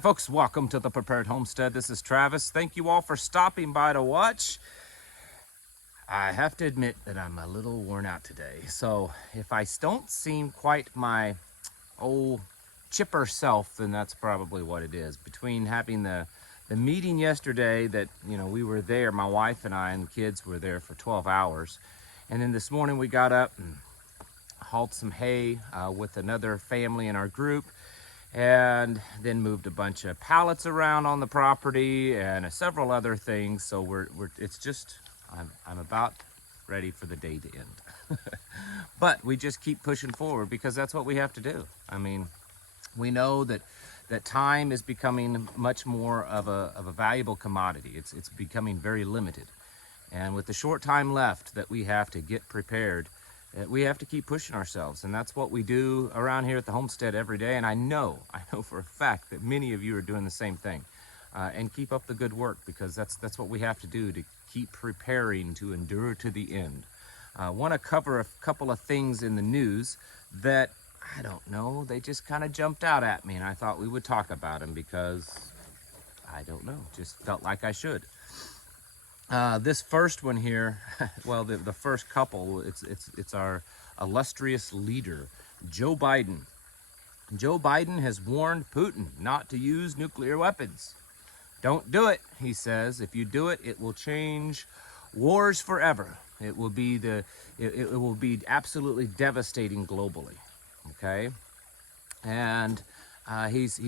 folks, welcome to the Prepared Homestead. This is Travis. Thank you all for stopping by to watch. I have to admit that I'm a little worn out today. So if I don't seem quite my old chipper self, then that's probably what it is. Between having the meeting yesterday that, we were there, my wife and I and the kids were there for 12 hours. And then this morning we got up and hauled some hay with another family in our group, and then moved a bunch of pallets around on the property and several other things. So I'm about ready for the day to end. But we just keep pushing forward because that's what we have to do. I mean, we know that time is becoming much more of a valuable commodity. It's becoming very limited. And with the short time left that we have to get prepared, we have to keep pushing ourselves, and that's what we do around here at the homestead every day. And I know for a fact that many of you are doing the same thing. And keep up the good work, because that's what we have to do to keep preparing to endure to the end. I want to cover a couple of things in the news that, I don't know, they just kind of jumped out at me, and I thought we would talk about them because, I don't know, just felt like I should. This first one here, well, the first couple, it's our illustrious leader, Joe Biden. Joe Biden has warned Putin not to use nuclear weapons. Don't do it, he says. If you do it, it will change wars forever. It will be it will be absolutely devastating globally. Okay, and he's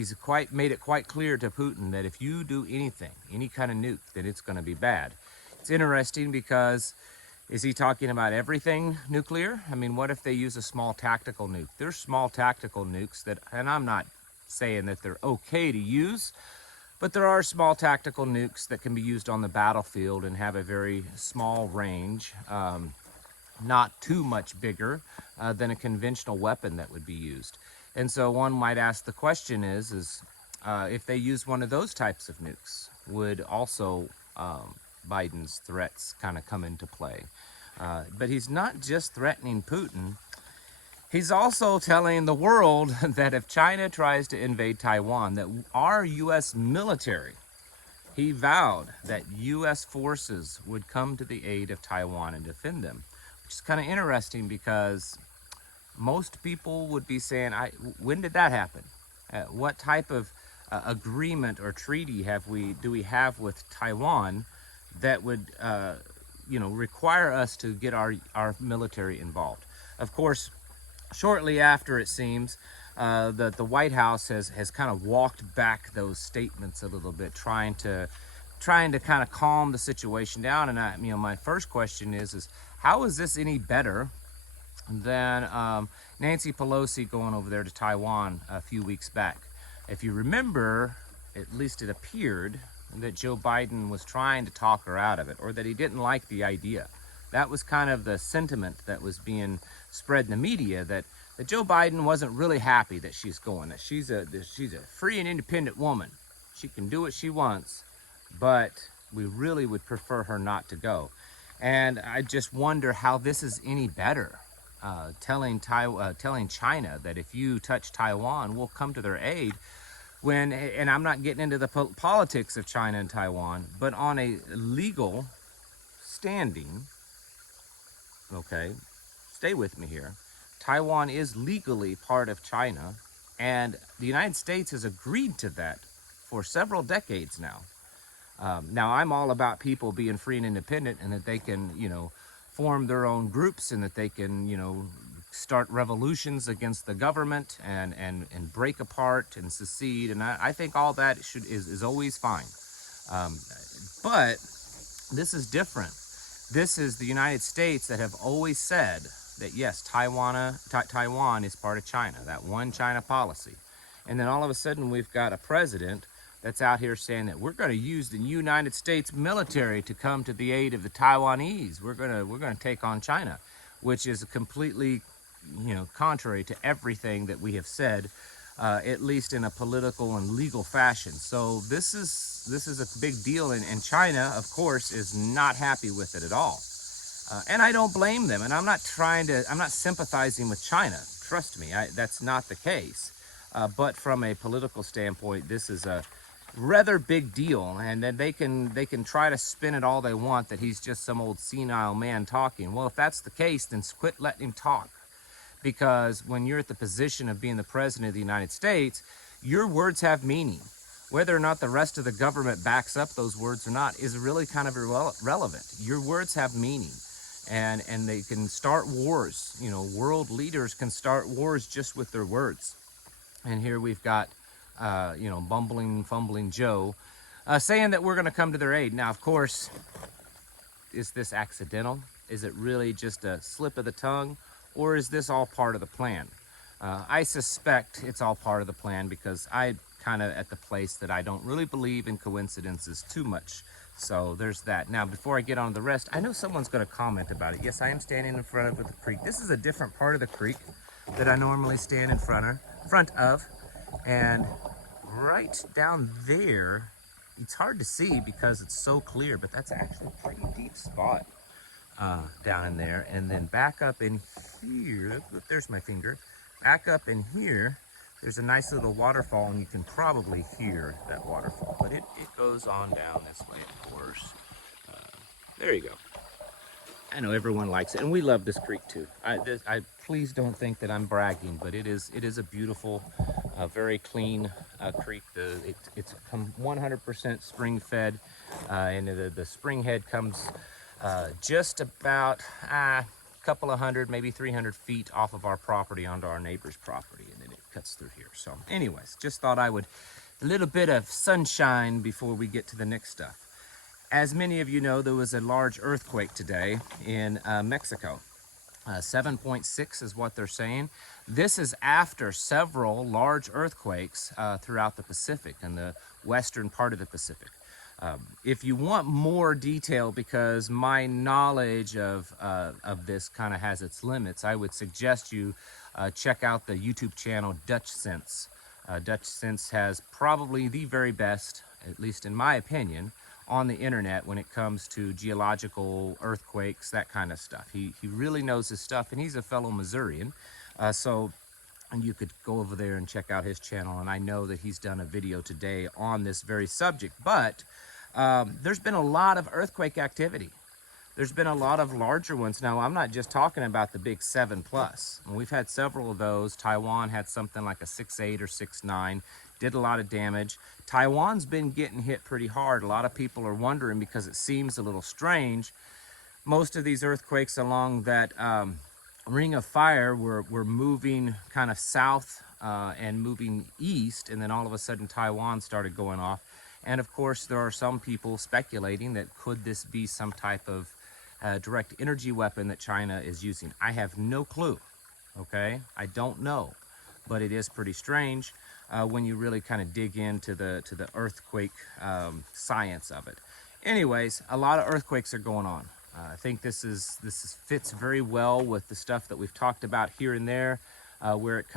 made it quite clear to Putin that if you do anything, any kind of nuke, that it's going to be bad. It's interesting because, is he talking about everything nuclear? I mean, what if they use a small tactical nuke? There's small tactical nukes that, and I'm not saying that they're okay to use, but there are small tactical nukes that can be used on the battlefield and have a very small range, not too much bigger than a conventional weapon that would be used. And so one might ask the question is if they use one of those types of nukes, would also Biden's threats kind of come into play? But he's not just threatening Putin. He's also telling the world that if China tries to invade Taiwan, that our U.S. military, he vowed that U.S. forces would come to the aid of Taiwan and defend them, which is kind of interesting because most people would be saying, when did that happen? What type of agreement or treaty do we have with Taiwan that would require us to get our military involved? Of course, shortly after, it seems that the White House has kind of walked back those statements a little bit, trying to kind of calm the situation down. And my first question is how is this any better than Nancy Pelosi going over there to Taiwan a few weeks back? If you remember, at least it appeared that Joe Biden was trying to talk her out of it, or that he didn't like the idea. That was kind of the sentiment that was being spread in the media, that Joe Biden wasn't really happy that she's going, that she's a free and independent woman. She can do what she wants, but we really would prefer her not to go. And I just wonder how this is any better, telling China that if you touch Taiwan, we'll come to their aid. And I'm not getting into the politics of China and Taiwan, but on a legal standing, okay, stay with me here, Taiwan is legally part of China, and the United States has agreed to that for several decades now. Now, I'm all about people being free and independent, and that they can, form their own groups, and that they can, start revolutions against the government and break apart and secede. And I think all that is always fine. But this is different. This is the United States that have always said that, yes, Taiwan is part of China, that one China policy. And then all of a sudden we've got a president that's out here saying that we're going to use the United States military to come to the aid of the Taiwanese. We're going to take on China, which is completely contrary to everything that we have said, at least in a political and legal fashion. So this is a big deal, and China, of course, is not happy with it at all. And I don't blame them, and I'm not sympathizing with China. Trust me, that's not the case. but from a political standpoint, this is a rather big deal, and then they can try to spin it all they want that he's just some old senile man talking. Well, if that's the case, then quit letting him talk, because when you're at the position of being the president of the United States, your words have meaning. Whether or not the rest of the government backs up those words or not is really kind of irrelevant. Your words have meaning, and they can start wars. You know, world leaders can start wars just with their words. And here we've got, you know, bumbling, fumbling Joe saying that we're going to come to their aid. Now, of course, is this accidental? Is it really just a slip of the tongue? Or is this all part of the plan? I suspect it's all part of the plan, because I kind of at the place that I don't really believe in coincidences too much. So there's that. Now, before I get on to the rest, I know someone's going to comment about it. Yes, I am standing in front of the creek. This is a different part of the creek that I normally stand in front of. And right down there, it's hard to see because it's so clear, but that's actually a pretty deep spot down in there. And then back up in here, there's my finger. Back up in here, there's a nice little waterfall, and you can probably hear that waterfall, but it goes on down this way, of course. There you go. I know everyone likes it, and we love this creek too. I please don't think that I'm bragging, but it is a beautiful, very clean creek. It's 100% spring fed, and the spring head comes just about a couple of hundred, maybe 300 feet off of our property onto our neighbor's property, and then it cuts through here. So anyways, just thought I would, a little bit of sunshine before we get to the next stuff. As many of you know, there was a large earthquake today in Mexico. 7.6 is what they're saying. This is after several large earthquakes throughout the Pacific and the western part of the Pacific. If you want more detail, because my knowledge of this kind of has its limits, I would suggest you check out the YouTube channel Dutch Sense. Dutch Sense has probably the very best, at least in my opinion, on the internet when it comes to geological, earthquakes, that kind of stuff. He really knows his stuff, and he's a fellow Missourian. And you could go over there and check out his channel, and I know that he's done a video today on this very subject. But there's been a lot of earthquake activity. There's been a lot of larger ones. Now, I'm not just talking about the big 7+. We've had several of those. Taiwan had something like a 6.8 or 6.9, did a lot of damage. Taiwan's been getting hit pretty hard. A lot of people are wondering, because it seems a little strange. Most of these earthquakes along that ring of fire were moving kind of south and moving east, and then all of a sudden Taiwan started going off. And of course, there are some people speculating that could this be some type of direct energy weapon that China is using. I have no clue, okay? I don't know, but it is pretty strange when you really kind of dig into the earthquake science of it. Anyways, a lot of earthquakes are going on. I think this fits very well with the stuff that we've talked about here and there, when it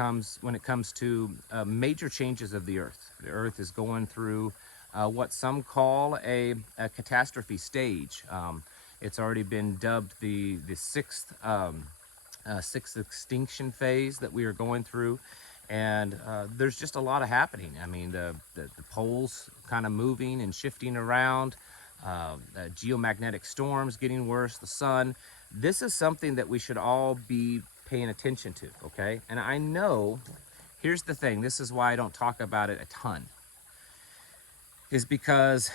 comes to major changes of the Earth. The Earth is going through what some call a catastrophe stage. It's already been dubbed the sixth extinction phase that we are going through, and there's just a lot of happening. I mean, the poles kind of moving and shifting around. Geomagnetic storms getting worse, the sun. This is something that we should all be paying attention to, okay? And I know, here's the thing, this is why I don't talk about it a ton, is because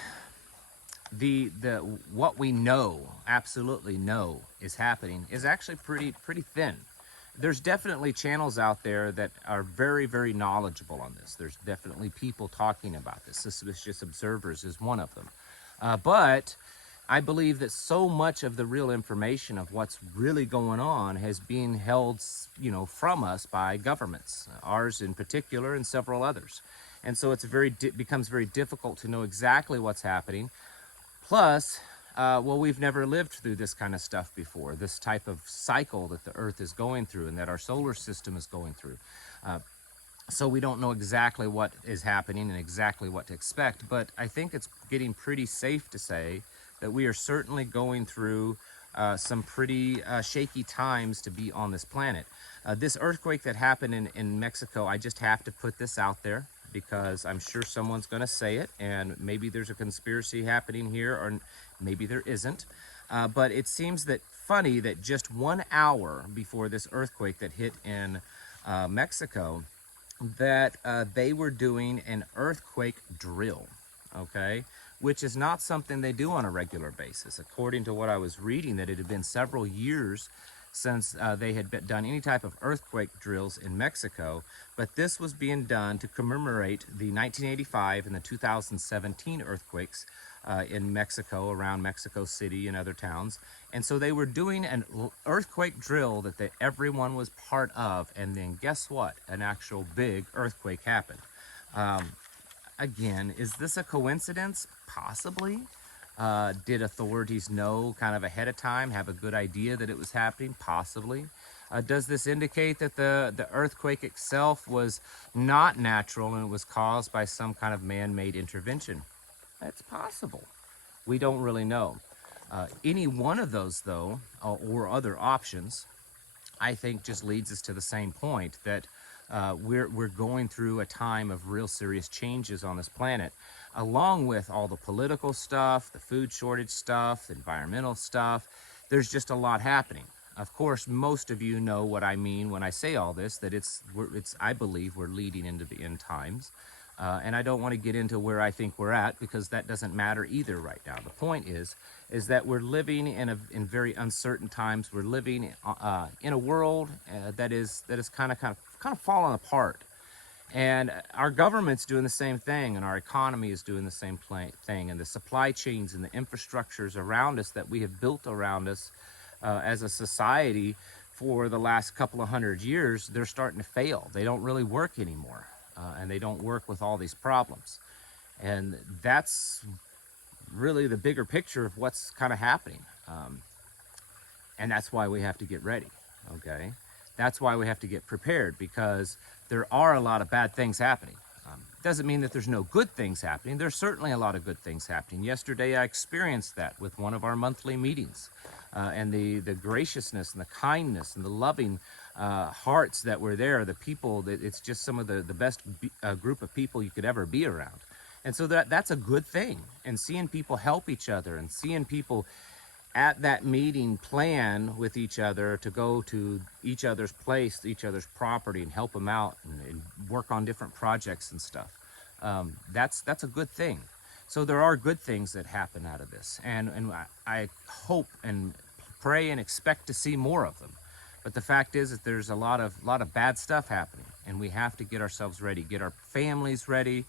what we know, absolutely know is happening, is actually pretty thin. There's definitely channels out there that are very, very knowledgeable on this. There's definitely people talking about this. Suspicious Observers is one of them. But I believe that so much of the real information of what's really going on has been held, you know, from us by governments, ours in particular, and several others. And so it's becomes very difficult to know exactly what's happening. Plus, well, we've never lived through this kind of stuff before, this type of cycle that the Earth is going through and that our solar system is going through. So we don't know exactly what is happening and exactly what to expect, but I think it's getting pretty safe to say that we are certainly going through some pretty shaky times to be on this planet. This earthquake that happened in Mexico, I just have to put this out there because I'm sure someone's going to say it, and maybe there's a conspiracy happening here, or maybe there isn't. But it seems that funny that just 1 hour before this earthquake that hit in Mexico, that they were doing an earthquake drill, okay? Which is not something they do on a regular basis. According to what I was reading, that it had been several years since they had done any type of earthquake drills in Mexico, but this was being done to commemorate the 1985 and the 2017 earthquakes in Mexico, around Mexico City and other towns. And so they were doing an earthquake drill that everyone was part of, and then guess what? An actual big earthquake happened. Again, is this a coincidence? Possibly. Did authorities know kind of ahead of time, have a good idea that it was happening? Possibly. Does this indicate that the earthquake itself was not natural and it was caused by some kind of man-made intervention? It's possible. We don't really know. Any one of those, though, or other options, I think just leads us to the same point, that we're going through a time of real serious changes on this planet, along with all the political stuff, the food shortage stuff, the environmental stuff. There's just a lot happening. Of course, most of you know what I mean when I say all this, that I believe we're leading into the end times. And I don't want to get into where I think we're at, because that doesn't matter either right now. The point is that we're living in very uncertain times. We're living in a world that is kind of falling apart, and our government's doing the same thing, and our economy is doing the same thing, and the supply chains and the infrastructures around us that we have built around us as a society for the last couple of 100 years, they're starting to fail. They don't really work anymore. And they don't work with all these problems. And that's really the bigger picture of what's kind of happening. And that's why we have to get ready, okay? That's why we have to get prepared, because there are a lot of bad things happening. Doesn't mean that there's no good things happening. There's certainly a lot of good things happening. Yesterday I experienced that with one of our monthly meetings. And the graciousness and the kindness and the loving hearts that were there, the people, it's just some of the best group of people you could ever be around. And so that's a good thing. And seeing people help each other, and seeing people at that meeting plan with each other to go to each other's place, each other's property, and help them out and work on different projects and stuff. That's a good thing. So there are good things that happen out of this, and I hope and pray and expect to see more of them. But the fact is that there's a lot of bad stuff happening, and we have to get ourselves ready, get our families ready,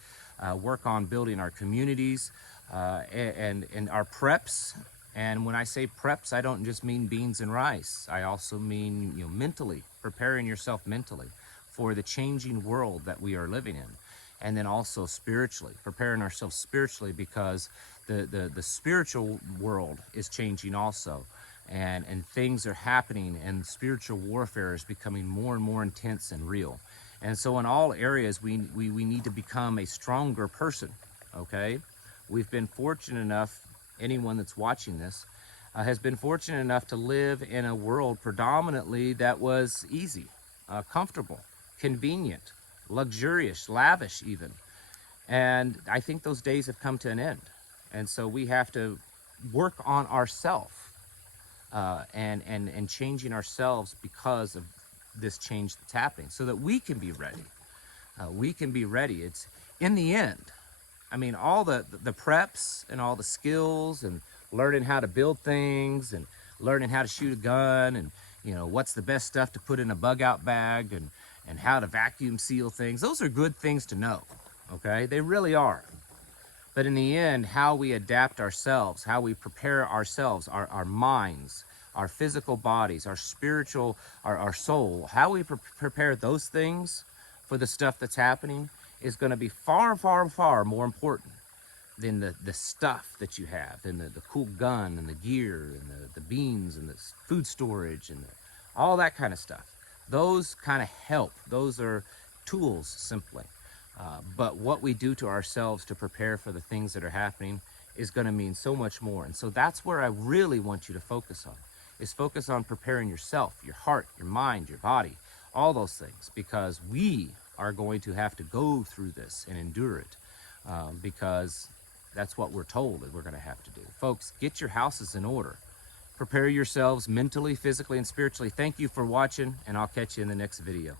work on building our communities, and our preps. And when I say preps, I don't just mean beans and rice. I also mean, mentally, preparing yourself mentally for the changing world that we are living in. And then also spiritually, preparing ourselves spiritually, because the spiritual world is changing also. And things are happening, and spiritual warfare is becoming more and more intense and real. And so in all areas, we need to become a stronger person, okay? We've been fortunate enough, anyone that's watching this, has been fortunate enough to live in a world predominantly that was easy, comfortable, convenient, luxurious, lavish even. And I think those days have come to an end. And so we have to work on ourselves and changing ourselves because of this change that's happening, so that we can be ready. We can be ready. It's in the end, I mean, all the preps and all the skills and learning how to build things and learning how to shoot a gun, and what's the best stuff to put in a bug out bag, and how to vacuum seal things. Those are good things to know, okay? They really are. But in the end, how we adapt ourselves, how we prepare ourselves, our minds, our physical bodies, our spiritual, our soul, how we prepare those things for the stuff that's happening is going to be far, far, far more important than the stuff that you have, than the cool gun and the gear and the beans and the food storage and all that kind of stuff. Those kind of help. Those are tools, simply. But what we do to ourselves to prepare for the things that are happening is going to mean so much more. And so that's where I really want you to focus on. is focus on preparing yourself, your heart, your mind, your body, all those things, because we are going to have to go through this and endure it, because that's what we're told that we're going to have to do. Folks, get your houses in order. Prepare yourselves mentally, physically, and spiritually. Thank you for watching, and I'll catch you in the next video.